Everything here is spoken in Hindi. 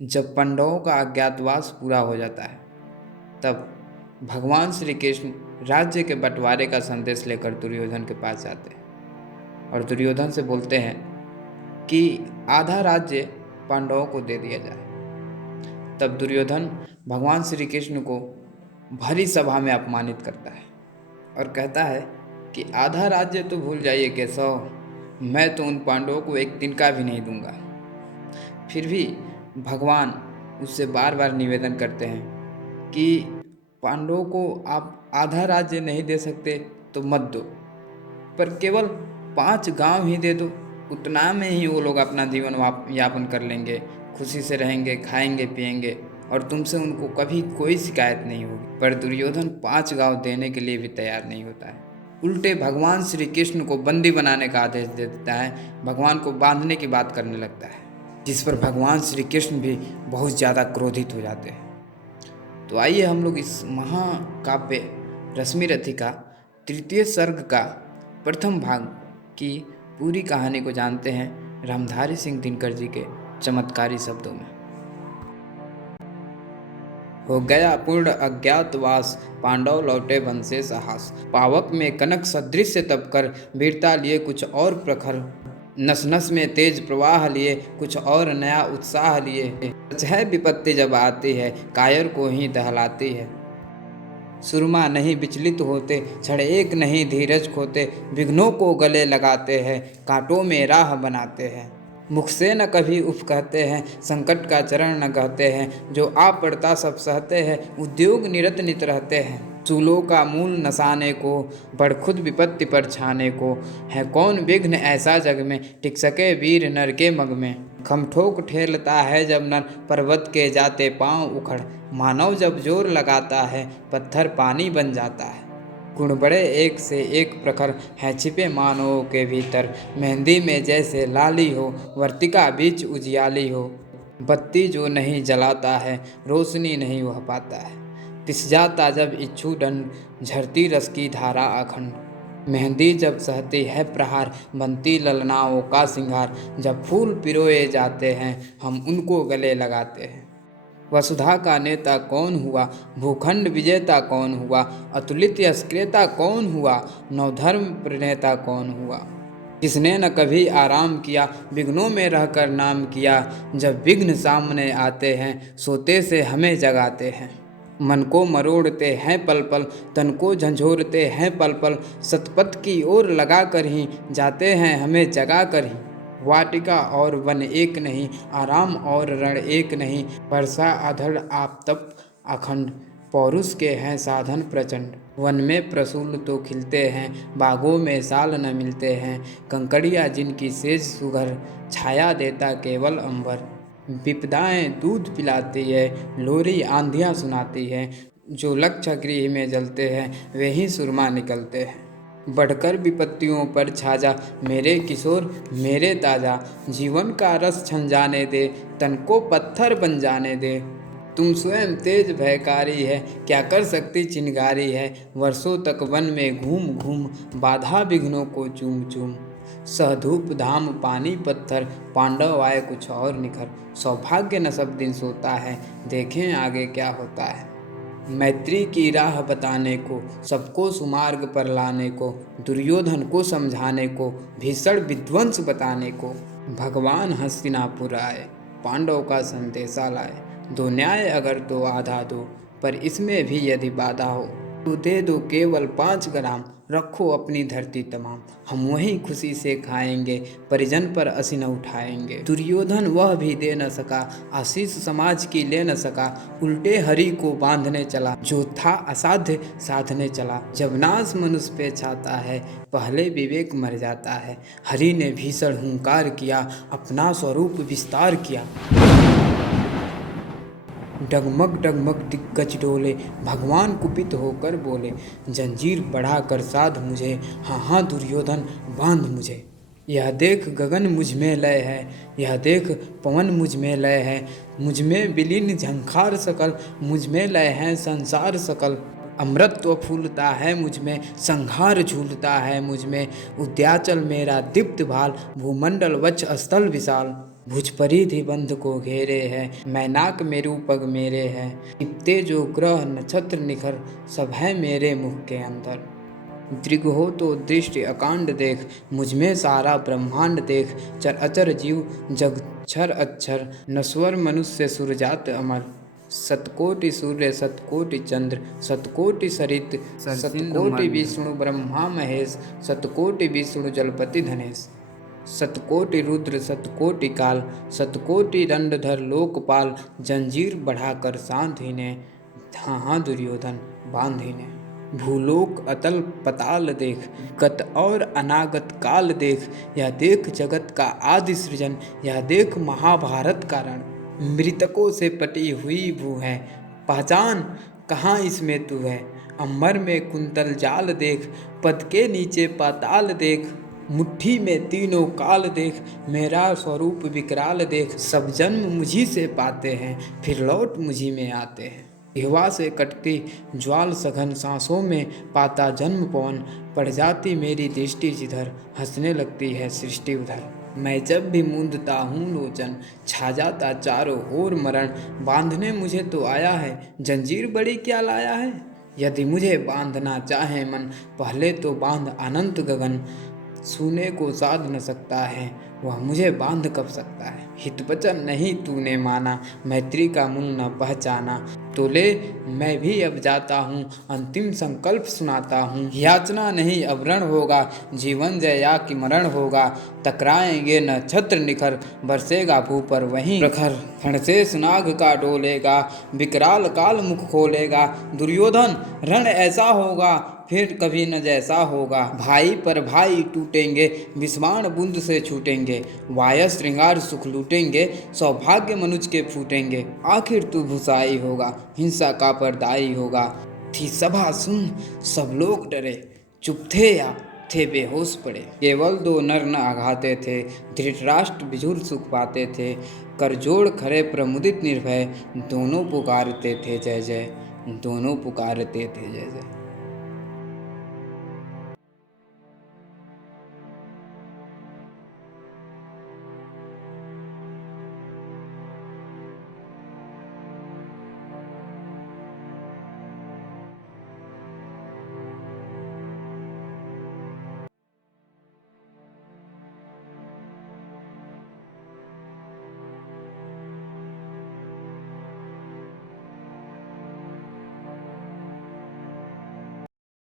जब पांडवों का अज्ञातवास पूरा हो जाता है तब भगवान श्री कृष्ण राज्य के बंटवारे का संदेश लेकर दुर्योधन के पास जाते हैं और दुर्योधन से बोलते हैं कि आधा राज्य पांडवों को दे दिया जाए। तब दुर्योधन भगवान श्री कृष्ण को भरी सभा में अपमानित करता है और कहता है कि आधा राज्य तो भूल जाइए केशव, मैं तो उन पांडवों को एक दिन का भी नहीं दूंगा। फिर भी भगवान उससे बार बार निवेदन करते हैं कि पांडवों को आप आधा राज्य नहीं दे सकते तो मत दो, पर केवल 5 गांव ही दे दो, उतना में ही वो लोग अपना जीवन यापन कर लेंगे, खुशी से रहेंगे, खाएंगे पिएंगे और तुमसे उनको कभी कोई शिकायत नहीं होगी। पर दुर्योधन 5 गांव देने के लिए भी तैयार नहीं होता है, उल्टे भगवान श्री कृष्ण को बंदी बनाने का आदेश दे देता है, भगवान को बांधने की बात करने लगता है, जिस पर भगवान श्री कृष्ण भी बहुत ज़्यादा क्रोधित हो जाते हैं। तो आइए हम लोग इस महाकाव्य रश्मिरथी का 3य सर्ग का प्रथम भाग की पूरी कहानी को जानते हैं रामधारी सिंह दिनकर जी के चमत्कारी शब्दों में। हो गया पूर्ण अज्ञातवास, पांडव लौटे वन से साहस। पावक में कनक सदृश तप कर, वीरता लिए कुछ और प्रखर। नस नस में तेज प्रवाह लिए, कुछ और नया उत्साह लिए। सच है विपत्ति जब आती है, कायर को ही दहलाती है। सुरमा नहीं विचलित होते, क्षण एक नहीं धीरज खोते। विघ्नों को गले लगाते हैं, कांटों में राह बनाते हैं। मुख से न कभी उफ कहते हैं, संकट का चरण न कहते हैं। जो आ पड़ता सब सहते हैं, उद्योग निरत नित रहते हैं। चूलों का मूल नसाने को, बढ़ खुद विपत्ति पर छाने को। है कौन विघ्न ऐसा जग में, टिक सके वीर नर के मग में। खम ठोक ठेलता है जब नर, पर्वत के जाते पांव उखड़। मानव जब जोर लगाता है, पत्थर पानी बन जाता है। गुण बड़े एक से एक प्रखर, है छिपे मानवों के भीतर। मेहंदी में जैसे लाली हो, वर्तिका बीच उजियाली हो। बत्ती जो नहीं जलाता है, रोशनी नहीं वह पाता है। पिस जाता जब इच्छू दंड, झरती रस की धारा अखंड। मेहंदी जब सहती है प्रहार, बनती ललनाओं का सिंगार। जब फूल पिरोए जाते हैं, हम उनको गले लगाते हैं। वसुधा का नेता कौन हुआ, भूखंड विजेता कौन हुआ। अतुलित यशक्रेता कौन हुआ, नवधर्म प्रणेता कौन हुआ। किसने न कभी आराम किया, विघ्नों में रहकर नाम किया। जब विघ्न सामने आते हैं, सोते से हमें जगाते हैं। मन को मरोड़ते हैं पल पल, तन को झंझोरते हैं पल पल। सतपथ की ओर लगा कर ही, जाते हैं हमें जगा कर ही। वाटिका और वन एक नहीं, आराम और रण एक नहीं। वर्षा अधड़ आप तप अखंड, पौरुष के हैं साधन प्रचंड। वन में प्रसूल तो खिलते हैं, बागों में साल न मिलते हैं। कंकड़िया जिनकी सेज सुघर, छाया देता केवल अंबर। विपदाएं दूध पिलाती है, लोरी आंधियां सुनाती है। जो लक्ष्य गृह में जलते हैं, वे ही सुरमा निकलते हैं। बढ़कर विपत्तियों पर छाजा, मेरे किशोर मेरे ताजा। जीवन का रस छन जाने दे, तन को पत्थर बन जाने दे। तुम स्वयं तेज भयकारी है, क्या कर सकती चिंगारी है। वर्षों तक वन में घूम घूम, बाधा विघ्नों को चूम चूम। सहधूप धाम पानी पत्थर, पांडव आए कुछ और निखर। सौभाग्य न सब दिन सोता है, देखें आगे क्या होता है। मैत्री की राह बताने को, सबको सुमार्ग पर लाने को। दुर्योधन को समझाने को, भीषण विध्वंस बताने को। भगवान हस्तिनापुर आए, पांडव का संदेशा लाए। दो न्याय अगर तो आधा दो, पर इसमें भी यदि बाधा हो तो दे दो केवल 5 ग्राम। रखो अपनी धरती तमाम, हम वहीं खुशी से खाएंगे। परिजन पर असी न उठाएंगे। दुर्योधन वह भी दे न सका, आशीष समाज की ले न सका। उल्टे हरि को बांधने चला, जो था असाध्य साधने चला। जब नाश मनुष्य पे छाता है, पहले विवेक मर जाता है। हरि ने भीषण हुंकार किया, अपना स्वरूप विस्तार किया। डगमग डगमग दिग्गज डोले, भगवान कुपित होकर बोले। जंजीर बढ़ाकर साध मुझे, हाँ हाँ दुर्योधन बांध मुझे। यह देख गगन मुझ में लय है, यह देख पवन मुझ में लय है। मुझ में विलीन झंखार सकल, मुझ में लय है संसार सकल। अमृतत्व फूलता है मुझ में, संहार झूलता है मुझ में। उद्याचल मेरा दीप्त भाल, भूमंडल वक्ष स्थल विशाल। भुज परिधि बंध को घेरे है, मैनाक मेरू पग मेरे है, टिपते जो ग्रह नक्षत्र निखर, सब है मेरे मुख के अंदर। दृग हो तो दृष्टि अकांड देख, मुझमें सारा ब्रह्मांड देख, चर अचर जीव जग क्षर अक्षर, नश्वर मनुष्य सुरजात अमर, सतकोटि सूर्य सतकोटि चंद्र, सतकोटि सरित सतकोटि विष्णु ब्रह्मा महेश, सतकोटि विष्णु जलपति धनेश, सतकोटि रुद्र सतकोटि काल, सतकोटि दंडधर लोकपाल, जंजीर बढ़ाकर सांधिने, हाँ दुर्योधन बांधिने। भूलोक अतल पताल देख, गत और अनागत काल देख, यह देख जगत का आदि सृजन, यह देख महाभारत का रण, मृतकों से पटी हुई भू है, पहचान कहाँ इसमें तू है। अंबर में कुंतल जाल देख, पद के नीचे पाताल देख, मुट्ठी में तीनों काल देख, मेरा स्वरूप विकराल देख, सब जन्म मुझी से पाते हैं, फिर लौट मुझी में आते हैं। जिह्वा से कटती ज्वाल सघन सांसों में पाता जन्म पवन, पड़ जाती मेरी दृष्टि जिधर, हंसने लगती है सृष्टि उधर। मैं जब भी मूंदता हूँ लोचन, छा जाता चारों ओर मरण, बांधने मुझे तो आया है, जंजीर बड़ी क्या लाया है। यदि मुझे बांधना चाहे मन, पहले तो बांध अनंत गगन, छूने को साध न सकता है, वह मुझे बांध कब सकता है। हित वचन नहीं तूने माना, मैत्री का मूल न पहचाना, तो ले मैं भी अब जाता हूँ, अंतिम संकल्प सुनाता हूँ। याचना नहीं अब रण होगा, जीवन जय या कि मरण होगा, टकराएंगे नक्षत्र निखर, बरसेगा भू पर वहीं प्रखर, फण से सुनाग का डोलेगा, विकराल काल मुख खोलेगा, दुर्योधन रण ऐसा होगा फिर कभी न जैसा होगा। भाई पर भाई टूटेंगे, विस्माण बूंद से छूटेंगे, वायस श्रृंगार सुख लूटेंगे, सौभाग्य मनुज के फूटेंगे। आखिर तू भुसाई होगा, हिंसा का परदाई होगा। थी सभा सुन सब लोग डरे, चुप थे या थे बेहोश पड़े। केवल दो नर न आघाते थे, धृतराष्ट्र बिझुर सुख पाते थे, करजोड़ खड़े प्रमुदित निर्भय, दोनों पुकारते थे जय जय, दोनों पुकारते थे जय जय।